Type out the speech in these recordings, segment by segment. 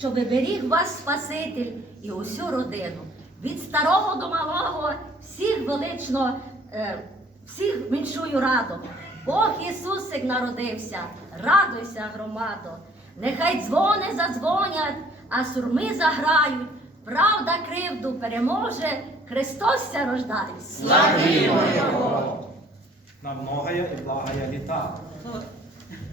щоб беріг вас Спаситель і усю родину. Від старого до малого всіх велично, е, всіх віншую радо. Бог Ісусик народився, радуйся, громадо. Нехай дзвони задзвонять, а сурми заграють. Правда кривду переможе, Христос ся рождає. На многая і благая літа.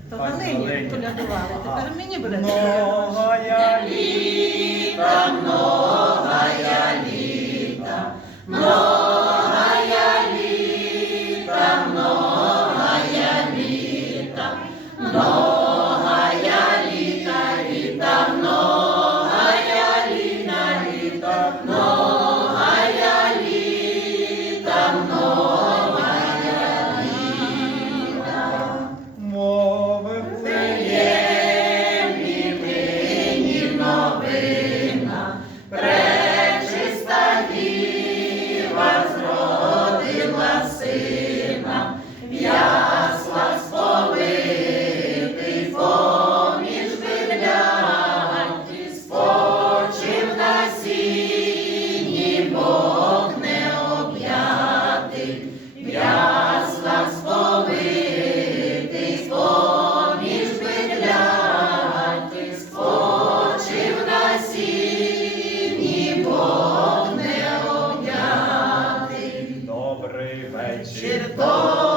То, на Галині колядували, тепер мені буде. Многая літа, многая Chittah.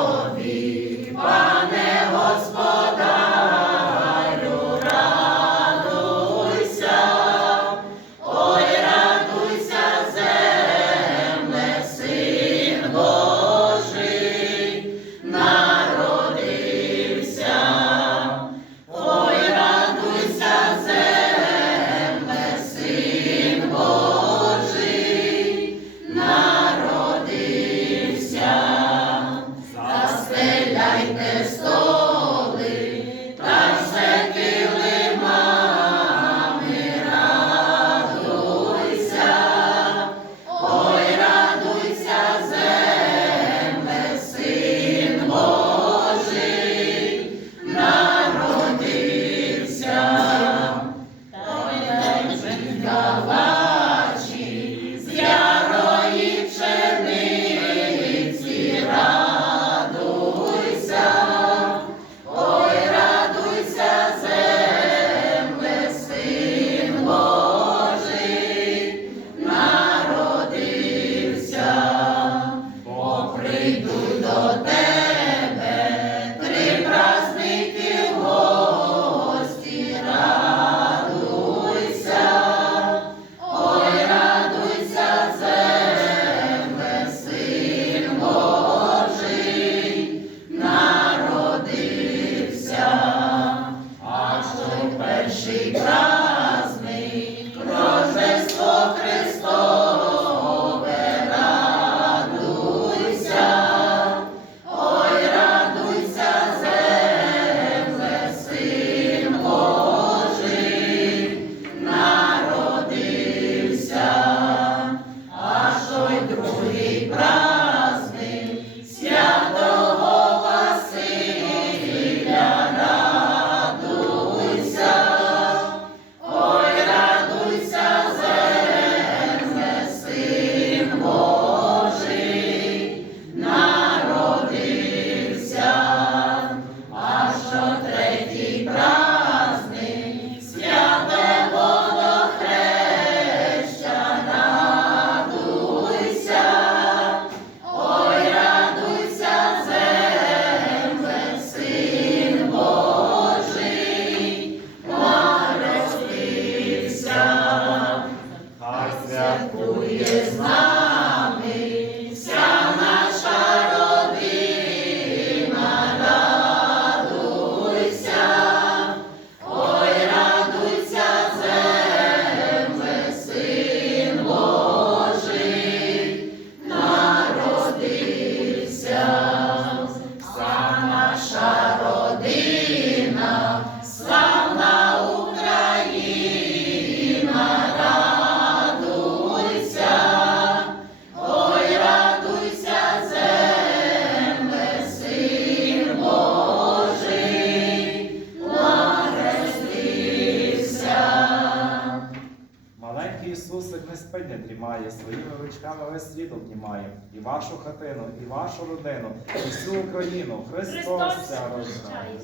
Руками весь світ обнімає. І вашу хатину, і вашу родину, і всю Україну. Христос ся рождає.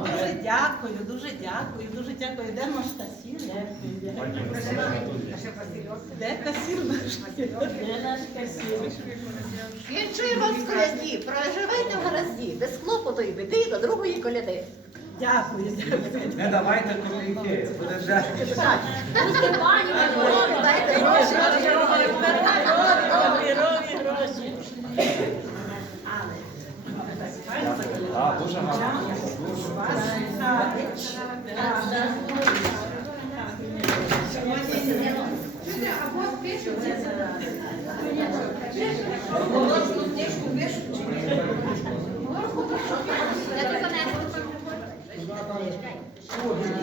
Дуже дякую, дуже дякую, дуже дякую. Де наш є. Де касір наш? Де наш касір? Вінчую вас в коляді, проживайте в гаразді, без клопоту і біди до другої коляди. Дякую, дякую. Не давайте копійки, буде Миколо, Дайте гроші. Папірові гроші. Так, дуже гарно. Дякую,